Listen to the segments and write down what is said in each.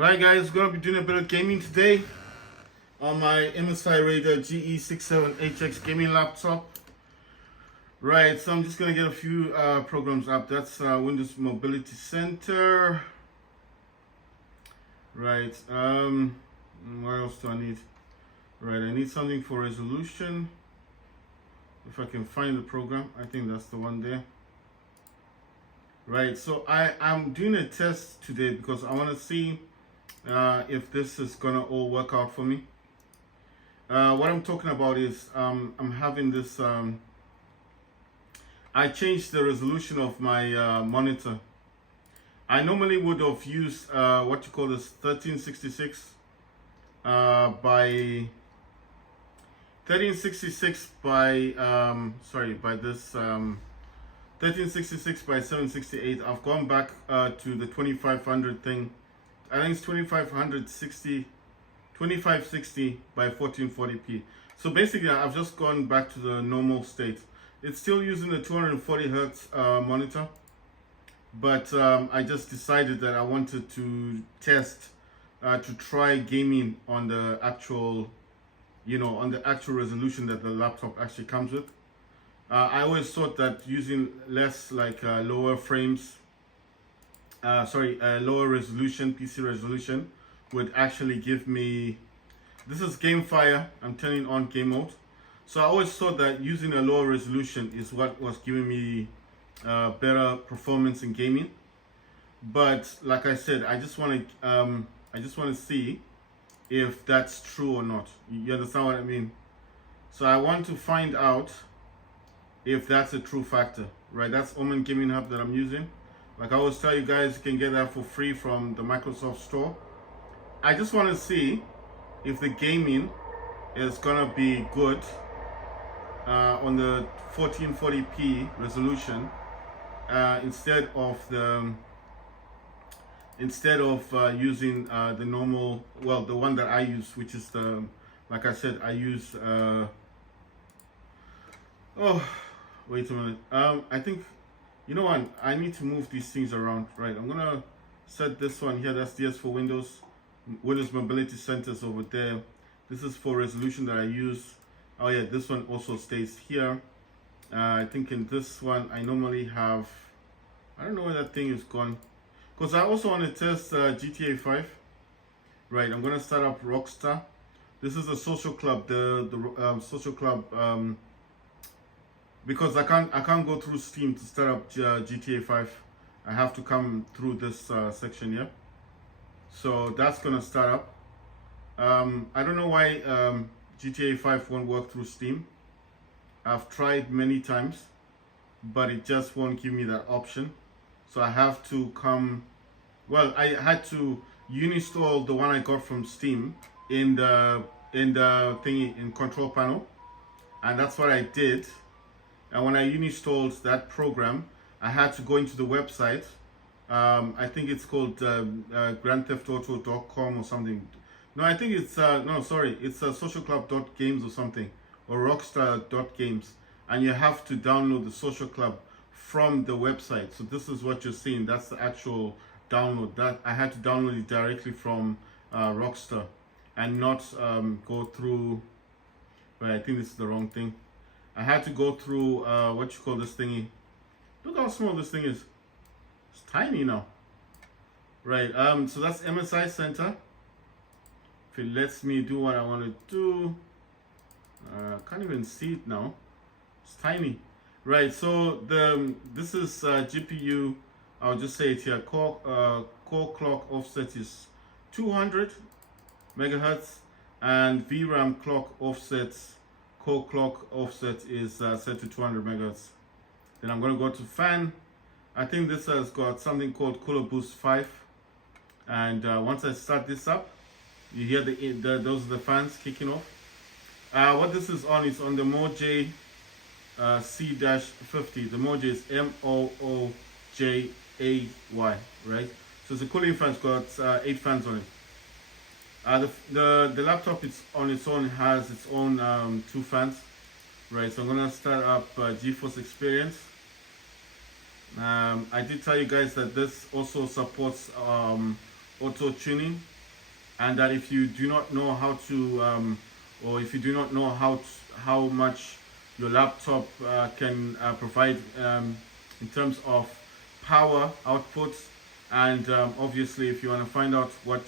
Right guys, gonna be doing a bit of gaming today on my MSI Raider GE67HX gaming laptop. Right, so I'm just gonna get a few programs up. That's Windows Mobility Center. Right, what else do I need? Right, I need something for resolution. If I can find the program, I think that's the one there. Right, so I'm doing a test today because I want to see if this is gonna all work out for me. What I'm talking about is I'm having this. I changed the resolution of my monitor. I normally would have used what you call this 1366 by 1366 by by this 1366 by 768. I've gone back to the 2500 thing. I think it's 2560 by 1440p. So basically I've just gone back to the normal state. It's still using the 240 hertz monitor, but I just decided that I wanted to test to try gaming on the actual on the actual resolution that the laptop actually comes with. I always thought that using less lower frames lower resolution, PC resolution, would actually give me, this is Game Fire, I'm turning on game mode. So I always thought that using a lower resolution is what was giving me better performance in gaming. But like I said, I just want to see if that's true or not. You understand what I mean? So I want to find out if that's a true factor, right? That's Omen Gaming Hub that I'm using. Like I always tell you guys, you can get that for free from the Microsoft Store. I just want to see if the gaming is gonna be good on the 1440p resolution instead of using the normal, well, the one that I use, which is the, like I said, I use oh, wait a minute. I think, you know what, I need to move these things around. Right, I'm gonna set this one here. That's DS for Windows Mobility Centers over there. This is for resolution that I use. Oh yeah, this one also stays here. I think in this one I normally have, I don't know where that thing is gone, because I also want to test GTA 5. Right, I'm gonna start up Rockstar. This is a social club, the social club, because I can't go through Steam to start up GTA 5. I have to come through this section here. So that's gonna start up. I don't know why GTA 5 won't work through Steam. I've tried many times, but it just won't give me that option. So I have to come, well, I had to uninstall the one I got from Steam in the thingy, in control panel, and that's what I did. And when I uninstalled that program, I had to go into the website. I think it's called grandtheftauto.com or something. No, I think it's it's socialclub.games or something, or rockstar.games, and you have to download the social club from the website. So this is what you're seeing. That's the actual download. That I had to download it directly from Rockstar, and not go through. But I think this is the wrong thing. I had to go through what you call this thingy. Look how small this thing is. It's tiny now. Right, so that's MSI Center. If it lets me do what I want to do. Can't even see it now. It's tiny. Right, so this is GPU. I'll just say it here. Core clock offset is 200 megahertz, and VRAM clock offsets. Core clock offset is set to 200 megahertz. Then I'm going to go to fan. I think this has got something called Cooler Boost 5. And once I start this up, you hear those are the fans kicking off. What this is on the Mooj C-50. The Mooj is MOOJAY, right? So it's a cooling fan. It's got 8 fans on it. The laptop, it's on its own, has its own 2 fans, right? So I'm gonna start up GeForce Experience. I did tell you guys that this also supports auto tuning. and that if you do not know how to, or if you do not know how much your laptop can provide in terms of power outputs, and obviously if you want to find out what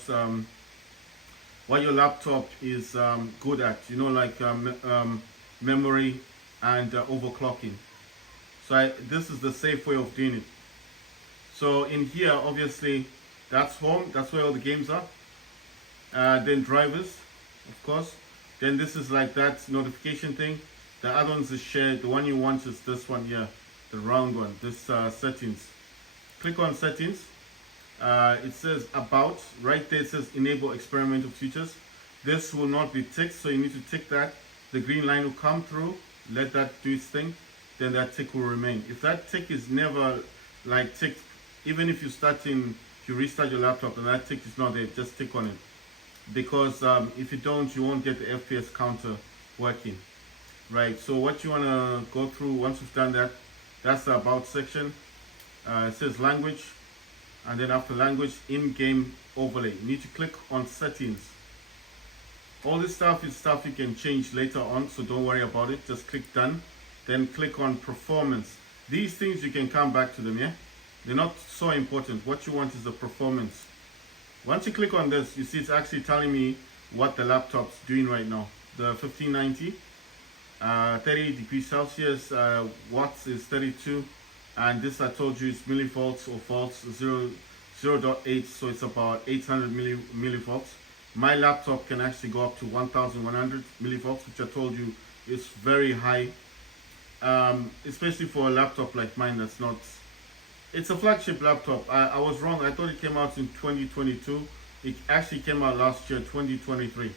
your laptop is good at, like memory and overclocking. So this is the safe way of doing it. So in here, obviously, that's home. That's where all the games are. Then drivers, of course. Then this is like that notification thing. The other ones is shared. The one you want is this one here, the round one. This settings. Click on settings. It says about. Right there it says enable experimental features. This will not be ticked, so you need to tick that. The green line will come through. Let that do its thing. Then that tick will remain. If that tick is never like ticked, even if if you restart your laptop and that tick is not there, just tick on it. Because if you don't, you won't get the FPS counter working. Right, so what you want to go through once you've done that, that's the about section. It says language, and then after language, in-game overlay. You need to click on settings. All this stuff is stuff you can change later on, so don't worry about it. Just click done, then click on performance. These things you can come back to them, yeah? They're not so important. What you want is the performance. Once you click on this, you see it's actually telling me what the laptop's doing right now. The 1590, 30 degrees Celsius, watts is 32, and this I told you is millivolts or volts, 0.8, so it's about 800 millivolts. My laptop can actually go up to 1100 millivolts, which I told you is very high, especially for a laptop like mine that's not. It's a flagship laptop. I was wrong. I thought it came out in 2022. It actually came out last year, 2023.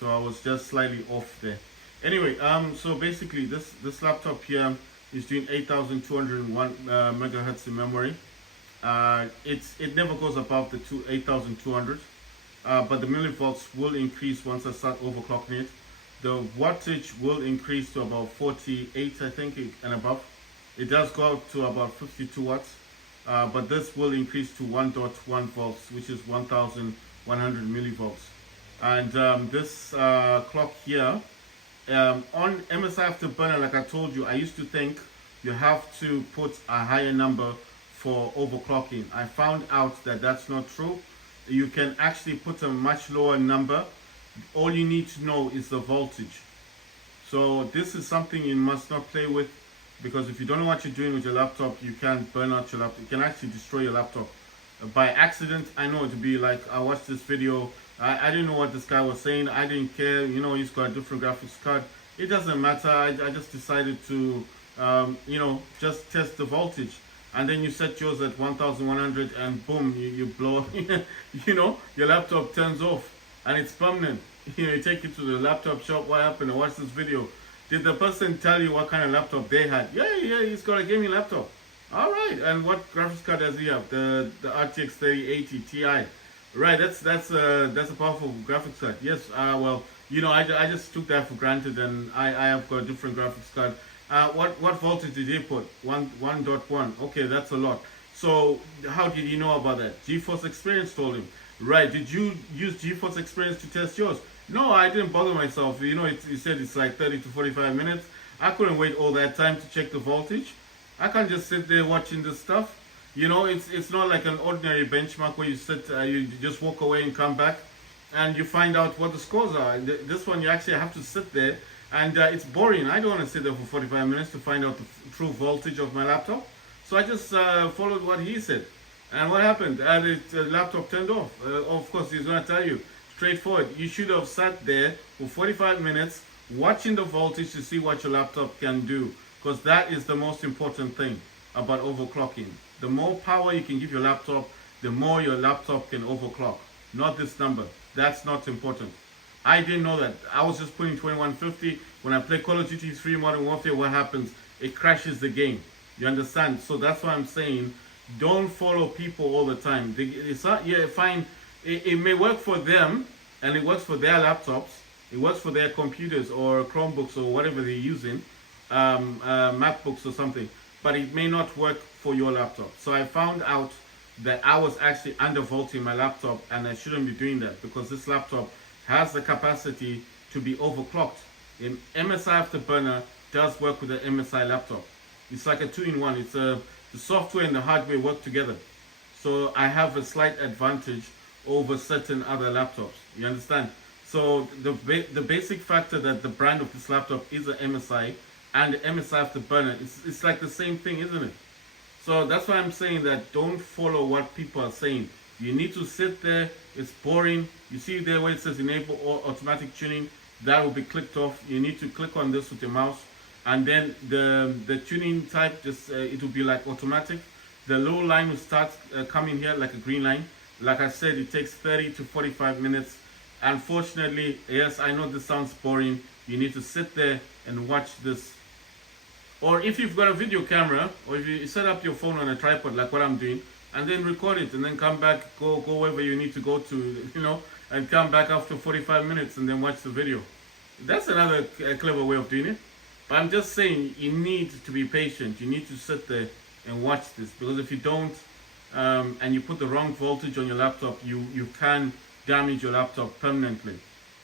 So I was just slightly off there. Anyway, so basically this laptop here is doing 8,201 megahertz in memory. It never goes above the 8,200. But the millivolts will increase once I start overclocking it. The wattage will increase to about 48, I think, and above. It does go up to about 52 watts, but this will increase to 1.1 volts, which is 1,100 millivolts. And this clock here, on MSI Afterburner, like I told you, I used to think you have to put a higher number for overclocking. I found out that that's not true. You can actually put a much lower number. All you need to know is the voltage. So this is something you must not play with, because if you don't know what you're doing with your laptop, you can burn out your laptop. You can actually destroy your laptop by accident. I know it to be like, I watched this video, I didn't know what this guy was saying, I didn't care, he's got a different graphics card. It doesn't matter. I just decided to just test the voltage, and then you set yours at 1100 and boom, you blow your laptop turns off and it's permanent. You take it to the laptop shop. What happened? I watched this video. Did the person tell you what kind of laptop they had? Yeah, he's got a gaming laptop. All right, and what graphics card does he have? The RTX 3080 Ti. Right, that's a powerful graphics card. Yes, well, I just took that for granted, and I have got a different graphics card. What voltage did he put? 1.1. Okay, that's a lot. So how did he know about that? GeForce Experience told him. Right, did you use GeForce Experience to test yours? No, I didn't bother myself. He said it's like 30 to 45 minutes. I couldn't wait all that time to check the voltage. I can't just sit there watching this stuff. It's not like an ordinary benchmark where you sit, you just walk away and come back and you find out what the scores are. This one you actually have to sit there, and it's boring. I don't want to sit there for 45 minutes to find out the true voltage of my laptop. So I just followed what he said. And what happened? The laptop turned off. Of course, he's going to tell you. Straightforward. You should have sat there for 45 minutes watching the voltage to see what your laptop can do. Because that is the most important thing about overclocking. The more power you can give your laptop, the more your laptop can overclock. Not this number. That's not important. I didn't know that. I was just putting 2150. When I play Call of Duty 3 Modern Warfare, what happens? It crashes the game. You understand? So that's why I'm saying, don't follow people all the time. It's not, yeah, fine. It may work for them, and it works for their laptops. It works for their computers or Chromebooks or whatever they're using, MacBooks or something. But it may not work for your laptop. So I found out that I was actually undervolting my laptop, and I shouldn't be doing that because this laptop has the capacity to be overclocked. In MSI Afterburner does work with the MSI laptop. It's like a two-in-one. It's the software and the hardware work together. So I have a slight advantage over certain other laptops. You understand? So the basic factor that the brand of this laptop is a MSI and the MSI Afterburner, it's like the same thing, isn't it? So that's why I'm saying that don't follow what people are saying. You need to sit there. It's boring. You see there where it says enable automatic tuning, that will be clicked off. You need to click on this with your mouse, and then the tuning type, just it will be like automatic. The low line will start coming here like a green line. Like I said, it takes 30 to 45 minutes. Unfortunately, yes, I know this sounds boring. You need to sit there and watch this. Or if you've got a video camera, or if you set up your phone on a tripod like what I'm doing, and then record it, and then come back, go wherever you need to go to, and come back after 45 minutes and then watch the video. That's another clever way of doing it. But I'm just saying, you need to be patient. You need to sit there and watch this, because if you don't, and you put the wrong voltage on your laptop, you can damage your laptop permanently.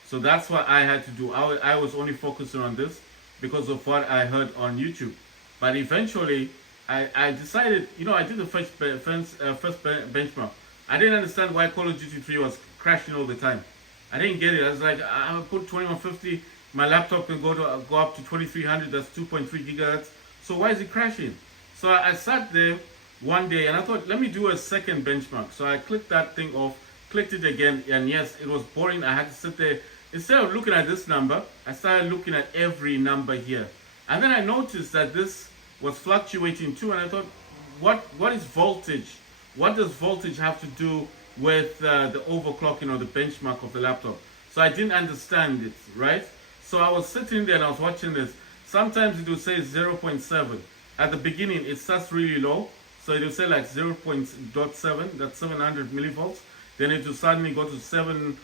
So that's what I had to do. I was only focusing on this because of what I heard on YouTube. But eventually, I decided, I did the first benchmark. I didn't understand why Call of Duty 3 was crashing all the time. I didn't get it. I was like, I put 2150, my laptop can go up to 2300, that's 2.3 gigahertz. So why is it crashing? So I sat there one day and I thought, let me do a second benchmark. So I clicked that thing off, clicked it again, and yes, it was boring. I had to sit there. Instead of looking at this number, I started looking at every number here. And then I noticed that this was fluctuating too, and I thought, what is voltage? What does voltage have to do with the overclocking or the benchmark of the laptop? So I didn't understand it, right? So I was sitting there and I was watching this. Sometimes it would say 0.7. At the beginning, it starts really low. So it will say like 0.7, that's 700 millivolts. Then it will suddenly go to 7,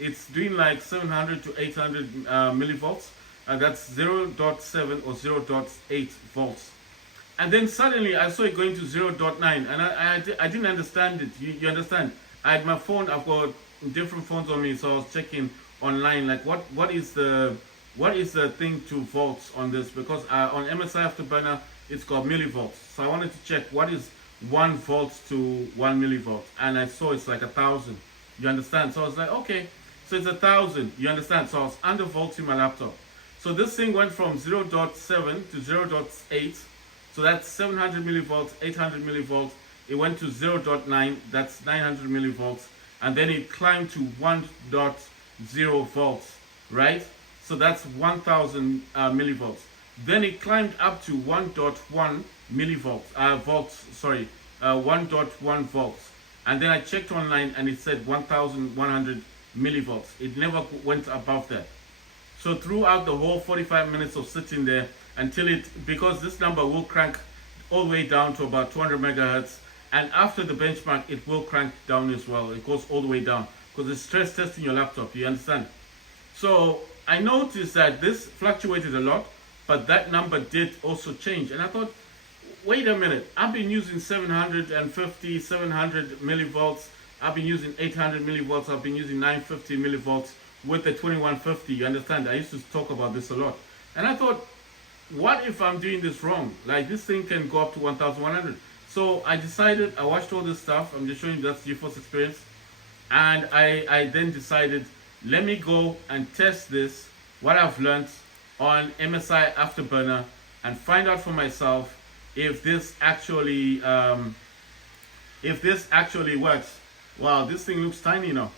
it's doing like 700 to 800 millivolts. That's 0.7 or 0.8 volts. And then suddenly I saw it going to 0.9, and I didn't understand it. You understand? I had my phone, I've got different phones on me, so I was checking online, like what is the thing to volts on this, because on MSI Afterburner it's got millivolts. So I wanted to check what is 1 volt to 1 millivolt, and I saw it's like 1,000. You understand? So I was like, okay, so it's 1,000. You understand? So I was undervolting my laptop. So this thing went from 0.7 to 0.8. So that's 700 millivolts, 800 millivolts. It went to 0.9, that's 900 millivolts. And then it climbed to 1.0 volts, right? So that's 1000 millivolts. Then it climbed up to 1.1 millivolts, 1.1 volts. And then I checked online and it said 1100 millivolts. It never went above that. So throughout the whole 45 minutes of sitting there, because this number will crank all the way down to about 200 megahertz, and after the benchmark it will crank down as well. It goes all the way down because it's stress testing your laptop. You understand? So I noticed that this fluctuated a lot, but that number did also change. And I thought, wait a minute, I've been using 750, 700 millivolts, I've been using 800 millivolts, I've been using 950 millivolts with the 2150. You understand? I used to talk about this a lot. And I thought, what if I'm doing this wrong? Like, this thing can go up to 1100. So I decided, I watched all this stuff. I'm just showing you that's GeForce experience. And I then decided, let me go and test this, what I've learned on MSI Afterburner, and find out for myself if this actually works. Wow, this thing looks tiny now.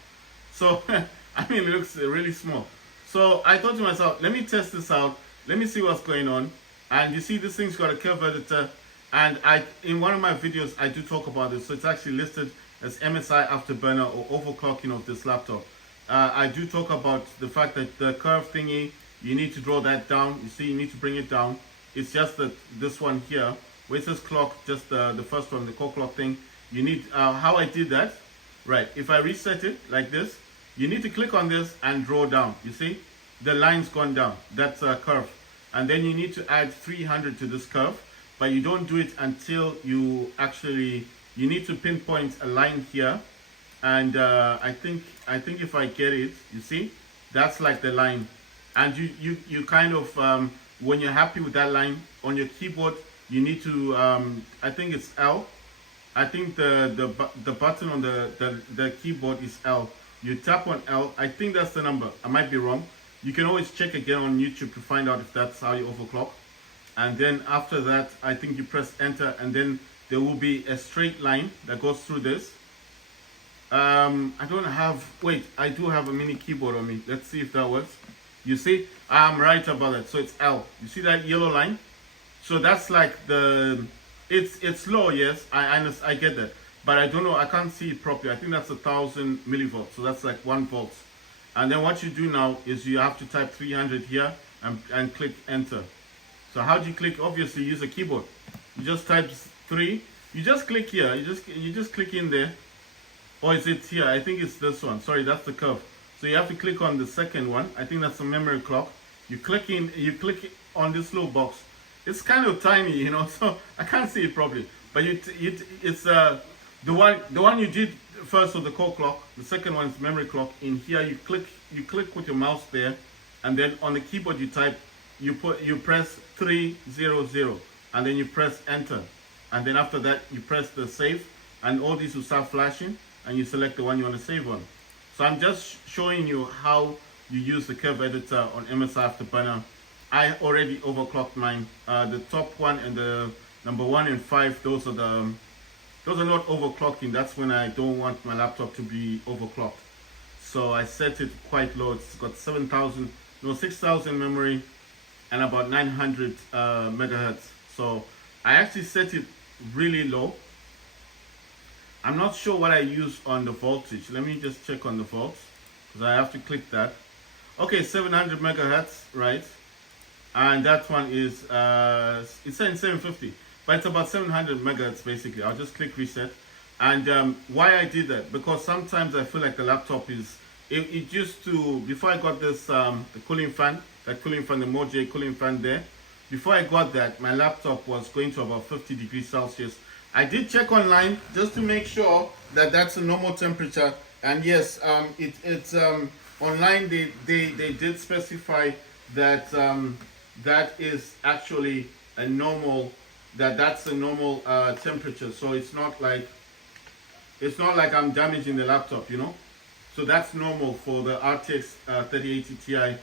So I mean, it looks really small. So I thought to myself, let me test this out. Let me see what's going on. And you see, this thing's got a curve editor. And in one of my videos, I do talk about this. So it's actually listed as MSI Afterburner or overclocking of this laptop. I do talk about the fact that the curve thingy, you need to draw that down. You see, you need to bring it down. It's just that this one here, where it says clock, just the first one, the core clock thing. You need, how I did that, right? If I reset it like this, you need to click on this and draw down. You see, the line's gone down. That's a curve. And then you need to add 300 to this curve, but you don't do it until you actually you need to pinpoint a line here, and I think if I get it, you see, that's like the line, and you kind of when you're happy with that line on your keyboard, you need to I think it's L. I think the button on the keyboard is L. You tap on L. I think that's the number. I might be wrong. You can always check again on YouTube to find out if that's how you overclock. And then after that, I think you press enter, and then there will be a straight line that goes through this. I don't have, wait, I do have a mini keyboard on me. Let's see if that works. You see, I'm right about it. So it's L. You see that yellow line? So that's like the, it's low, yes, I get that. But I don't know, I can't see it properly. I think that's 1000 millivolts. So that's like 1 volt. And then what you do now is you have to type 300 here and click enter. So how do you click? Obviously use a keyboard. You just type 3. You just click here. You just click in there. Or is it here? I think it's this one. Sorry, that's the curve. So you have to click on the second one. I think that's the memory clock. You click on this little box. It's kind of tiny, you know, so I can't see it properly. But it's the one you did first was the core clock. The second one is memory clock. In here you click with your mouse there, and then on the keyboard you type, you press 300, and then you press enter, and then after that you press the save, and all these will start flashing, and you select the one you want to save on. So I'm just showing you how you use the curve editor on MSI Afterburner. I already overclocked mine. The top one and the number 1 and 5, those are not overclocking. That's when I don't want my laptop to be overclocked. So I set it quite low. It's got 6,000 memory and about 900 megahertz. So I actually set it really low. I'm not sure what I use on the voltage. Let me just check on the volts, because I have to click that. Okay, 700 megahertz, right? And that one is it's saying 750, but it's about 700 megahertz basically. I'll just click reset. And why I did that, because sometimes I feel like the laptop is, it used to, before I got this the cooling fan, the Moje cooling fan there, before I got that, my laptop was going to about 50 degrees Celsius. I did check online just to make sure that that's a normal temperature, and yes, it's online they did specify that that is actually a normal, that's a normal temperature. So it's not like I'm damaging the laptop, you know. So that's normal for the RTX 3080 Ti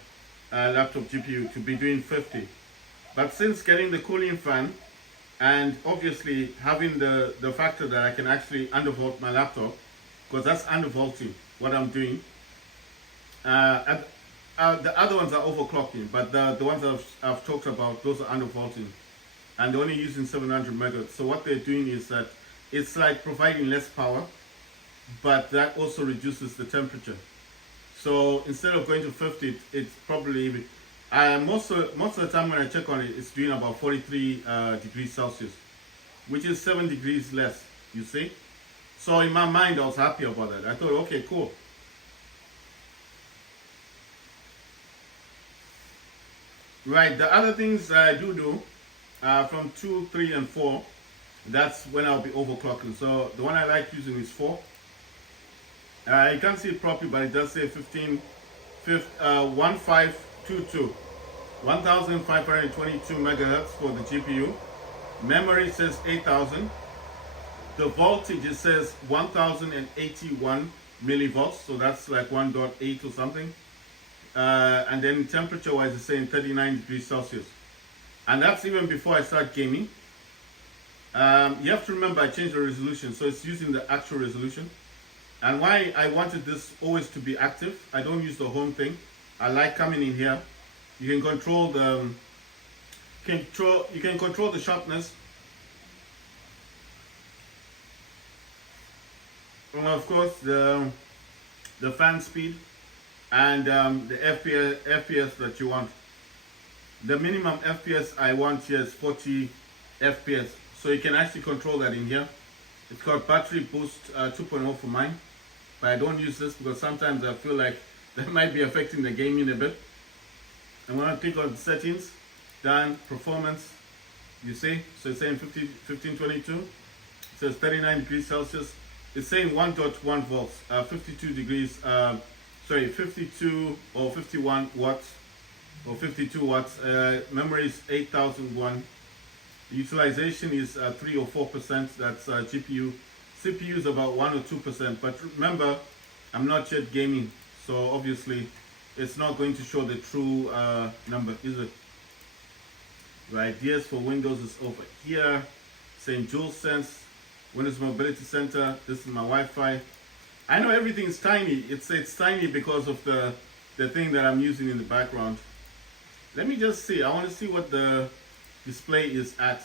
laptop GPU to be doing 50. But since getting the cooling fan, and obviously having the factor that I can actually undervolt my laptop, because that's undervolting what I'm doing. The other ones are overclocking, but the ones I've talked about, those are undervolting, and they're only using 700 megahertz. So what they're doing is that it's like providing less power, but that also reduces the temperature. So instead of going to 50, it's probably most of the time when I check on it, it's doing about 43 degrees Celsius, which is 7 degrees less, you see. So in my mind, I was happy about that. I thought, okay, cool. Right, the other things I do from 2, 3, and 4, that's when I'll be overclocking. So the one I like using is 4. You can't see it properly, but it does say 1522. 1522 megahertz for the GPU. Memory says 8000. The voltage, it says 1081 millivolts, so that's like 1.8 or something. And then temperature wise, it's saying 39 degrees Celsius. And that's even before I start gaming. You have to remember I changed the resolution, so it's using the actual resolution. And why I wanted this always to be active, I don't use the home thing. I like coming in here. You can control the sharpness. And of course the fan speed and the FPS that you want. The minimum FPS I want here is 40 FPS. So you can actually control that in here. It's called battery boost 2.0 for mine. But I don't use this because sometimes I feel like that might be affecting the gaming a bit. And when I click on settings, then performance, you see, so it's saying 1522. says 39 degrees Celsius. It's saying 1.1 volts, 52 degrees, 52 or 51 watts, or 52 watts. Memory is 8001. Utilization is 3 or 4%. That's GPU. CPU is about 1 or 2%. But remember, I'm not yet gaming, so obviously it's not going to show the true number, is it? Right, DS for Windows is over here. Saying DualSense, Windows Mobility Center. This is my Wi-Fi. I know everything is tiny. It's tiny because of the thing that I'm using in the background. Let me just see. I want to see what the display is at.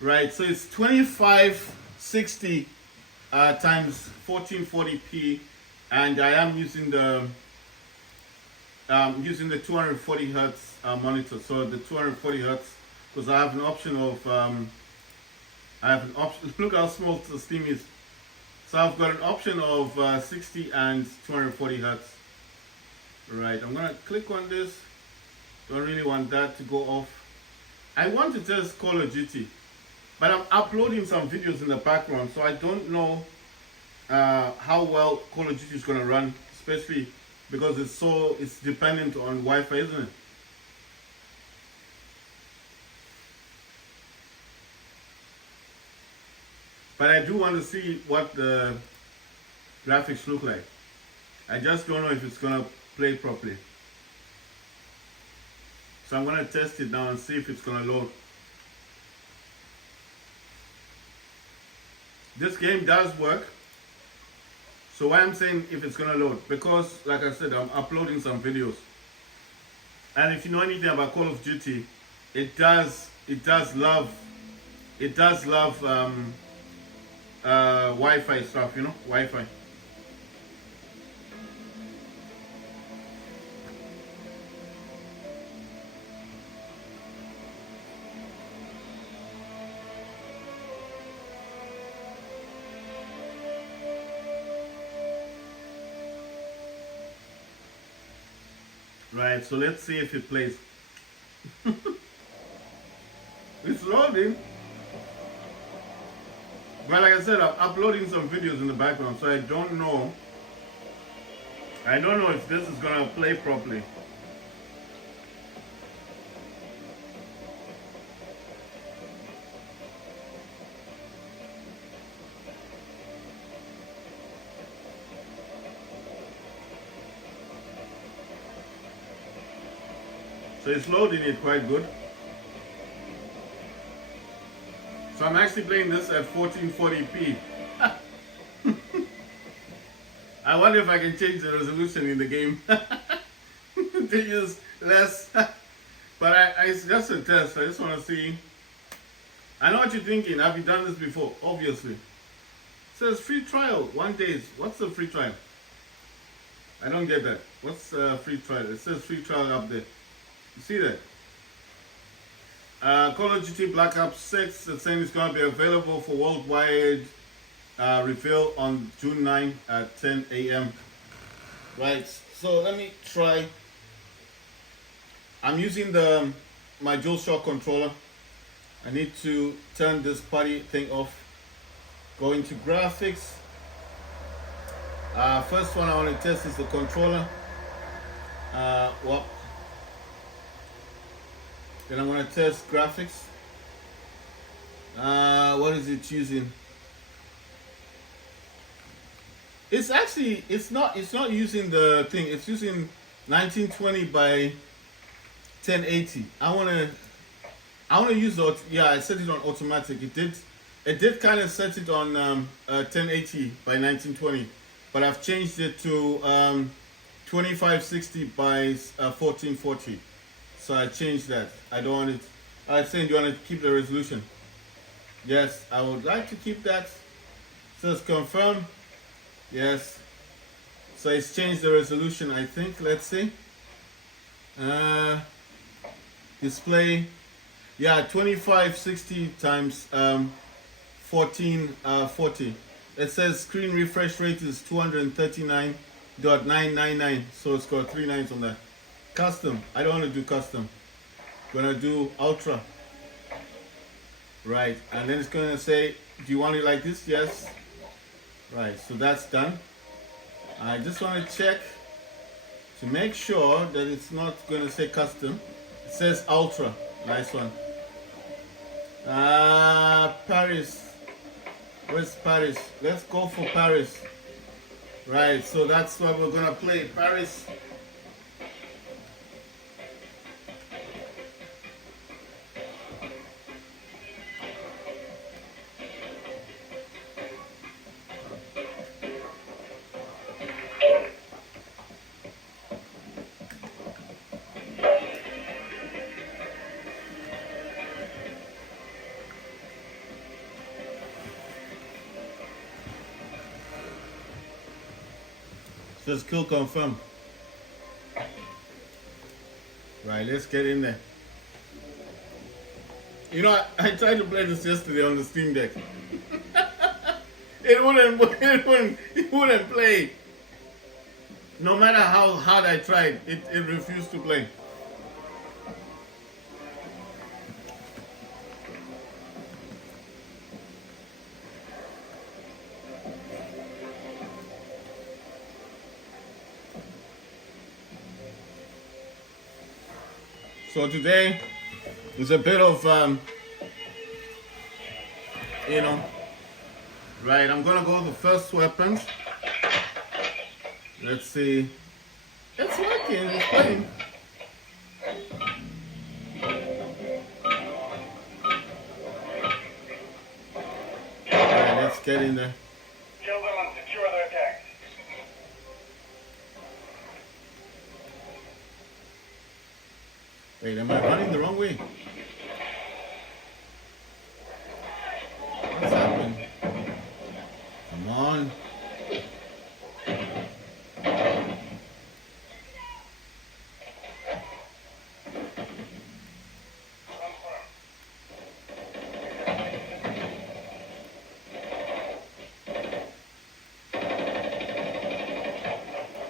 Right, so it's 2560 times 1440p, and I am using the 240 hertz monitor. So the 240 hertz, because I have an option of look how small the Steam is. So I've got an option of 60 and 240 hertz. Right, I'm gonna click on this. Don't really want that to go off. I want to test Call of Duty, but I'm uploading some videos in the background, so I don't know how well Call of Duty is gonna run, especially because it's dependent on Wi-Fi, isn't it? But I do want to see what the graphics look like. I just don't know if it's gonna play properly. So I'm gonna test it now and see if it's gonna load. This game does work. So why I'm saying if it's gonna load, because like I said, I'm uploading some videos. And if you know anything about Call of Duty, it does love Wi-Fi stuff, you know, Wi-Fi. Right, so let's see if it plays. It's loading. But like I said, I'm uploading some videos in the background, so I don't know if this is gonna play properly. So it's loading it quite good. So I'm actually playing this at 1440p. I wonder if I can change the resolution in the game to use less. But it's just a test. I just want to see. I know what you're thinking. Have you done this before? Obviously. It says free trial, 1 day. What's the free trial? I don't get that. What's free trial? It says free trial up there. You see that? Call of Duty Black Ops 6, it's saying it's going to be available for worldwide reveal on June 9 at 10 a.m. Right, so let me try. I'm using my DualShock controller. I need to turn this party thing off. Go into graphics. First one I want to test is the controller. Then I'm going to test graphics. What is it using? It's not using the thing. It's using 1920 by 1080. I want to use the, yeah, I set it on automatic. It did kind of set it on 1080 by 1920, but I've changed it to 2560 by 1440. So I changed that. I don't want it. I was saying, do you want to keep the resolution? Yes, I would like to keep that. Says confirm. Yes. So it's changed the resolution, I think. Let's see. Display. Yeah, 2560 times 1440. It says screen refresh rate is 239.999. So it's got 3 nines on that. Custom. I don't want to do custom. I'm gonna do ultra. Right, and then it's gonna say Do you want it like this? Yes. Right, so that's done. I just want to check to make sure that it's not going to say custom. It says ultra. Nice one. Paris. Where's Paris? Let's go for Paris. Right, so that's what we're going to play. Paris. Says kill confirm. Right, let's get in there. You know, I tried to play this yesterday on the Steam Deck. it wouldn't play. No matter how hard I tried, it refused to play. So today is a bit of, you know, right, I'm gonna go to the first weapons. Let's see. It's working, it's playing. Alright, let's get in there. Kill them and secure their tanks. Wait, am I running the wrong way? What's happening? Come on.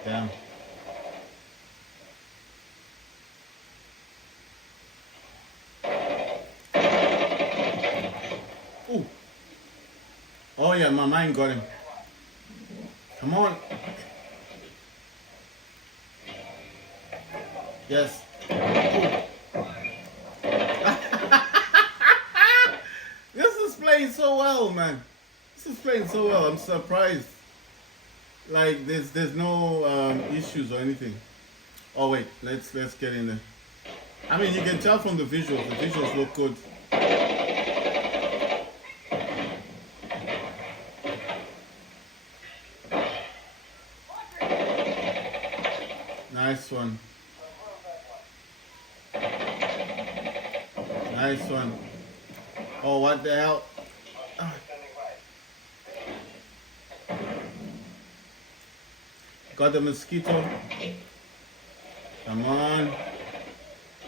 Damn. Ooh. Oh yeah, my mind got him. Come on. Yes. This is playing so well, man. This is playing so well. I'm surprised. Like there's no issues or anything. Oh wait, let's get in there. I mean, you can tell from the visuals. The visuals look good. Nice one. Nice one. Oh, what the hell? Ah. Got the mosquito. Come on.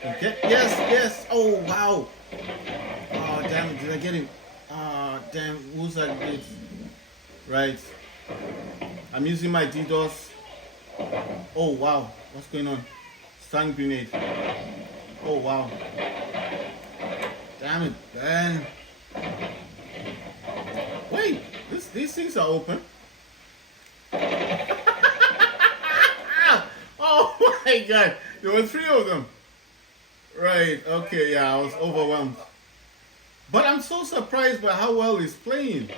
Okay. Yes, yes. Oh, wow. Oh, damn it. Did I get him? Oh, damn. Who's that bitch? Right. I'm using my DDoS. Oh, wow. What's going on? Stun grenade. Oh, wow. Damn it, man. Wait. These things are open. Oh my god, there were 3 of them. Right, okay, yeah, I was overwhelmed. But I'm so surprised by how well he's playing.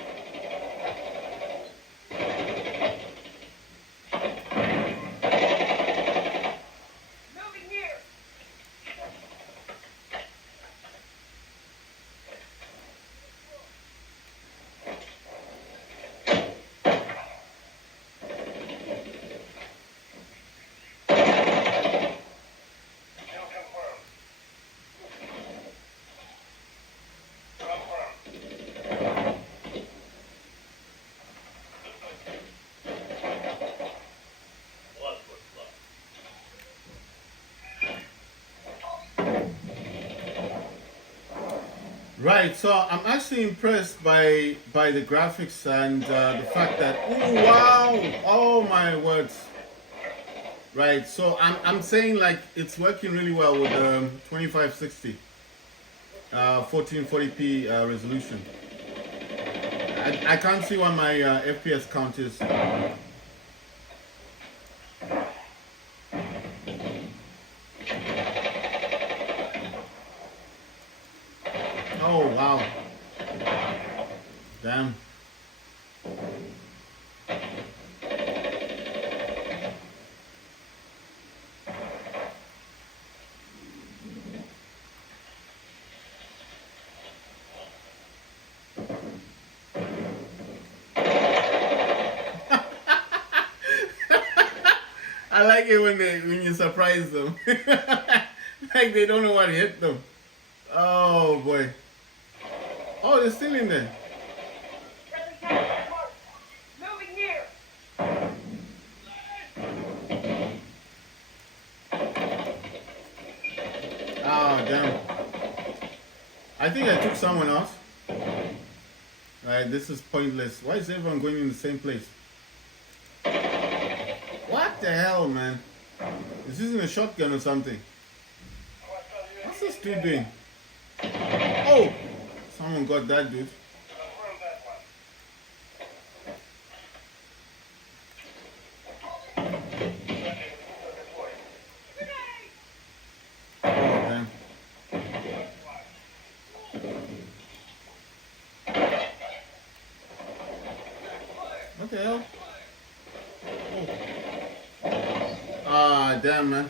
Right, so I'm actually impressed by the graphics and the fact that, oh wow, oh my words. Right, so I'm saying like it's working really well with 2560 1440p resolution. I can't see what my FPS count is. Oh wow. Damn. I like it when you surprise them. Like they don't know what hit them. Oh boy. Oh, they're still in there. Moving here. Oh damn. I think I took someone else. Alright, this is pointless. Why is everyone going in the same place? What the hell, man? Is this in a shotgun or something? What's this dude doing? Oh! Someone got that dude. Confirm that one. Oh, damn. What the hell? Oh. Ah, damn, man.